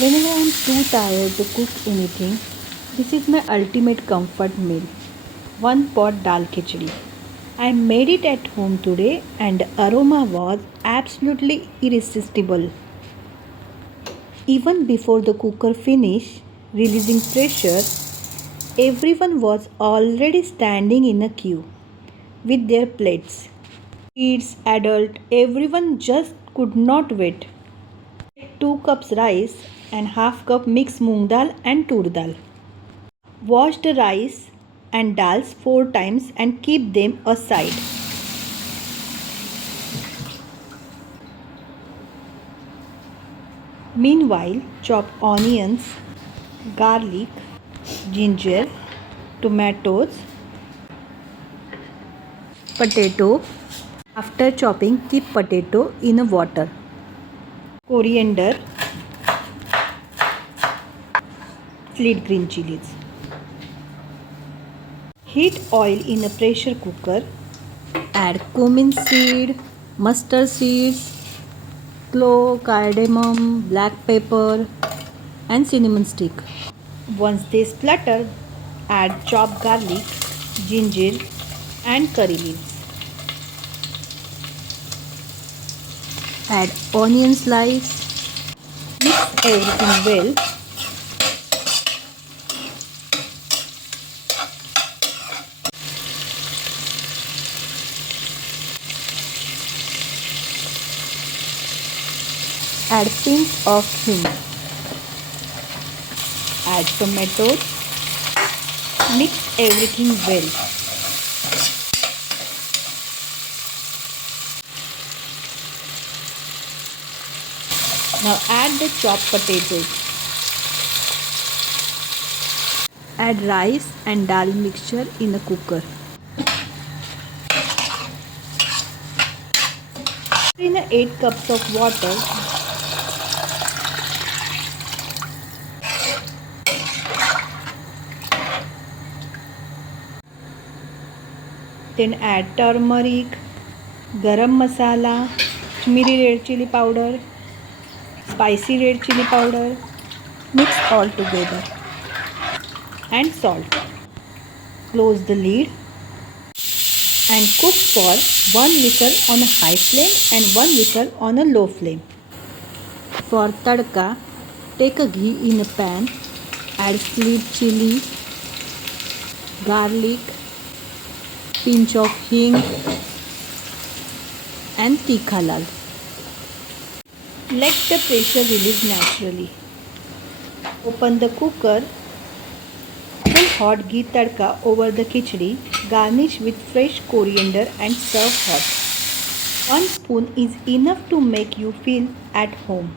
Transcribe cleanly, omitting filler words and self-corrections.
Whenever I am too tired to cook anything, this is my ultimate comfort meal. One pot dal khichdi. I made it at home today and the aroma was absolutely irresistible. Even before the cooker finished releasing pressure, everyone was already standing in a queue with their plates. Kids, adult, everyone just could not wait. 2 cups rice and half cup mixed moong dal and toor dal. Wash the rice and dals 4 times and keep them aside. Meanwhile, chop onions, garlic, ginger, tomatoes, potato. After chopping, keep potato in a water. Coriander, sliced green chilies. Heat oil in a pressure cooker. Add cumin seed, mustard seeds, clove, cardamom, black pepper and cinnamon stick. Once they splutter, add chopped garlic, ginger and curry leaves. Add onion slice. Mix everything well. Add pinch of hing. Add tomatoes. Mix everything well. Now add the chopped potatoes. Add rice and dal mixture in a cooker. In 8 cups of water. Then add turmeric, garam masala, Kashmiri red chili powder, spicy red chili powder. Mix all together and salt. Close the lid and cook for 1 whistle on a high flame and 1 whistle on a low flame. For tadka, take a ghee in a pan, add sliced chili, garlic, pinch of hing and tikha lal. Let the pressure release naturally. Open the cooker. Pour hot ghee tadka over the khichdi. Garnish with fresh coriander and serve hot. 1 spoon is enough to make you feel at home.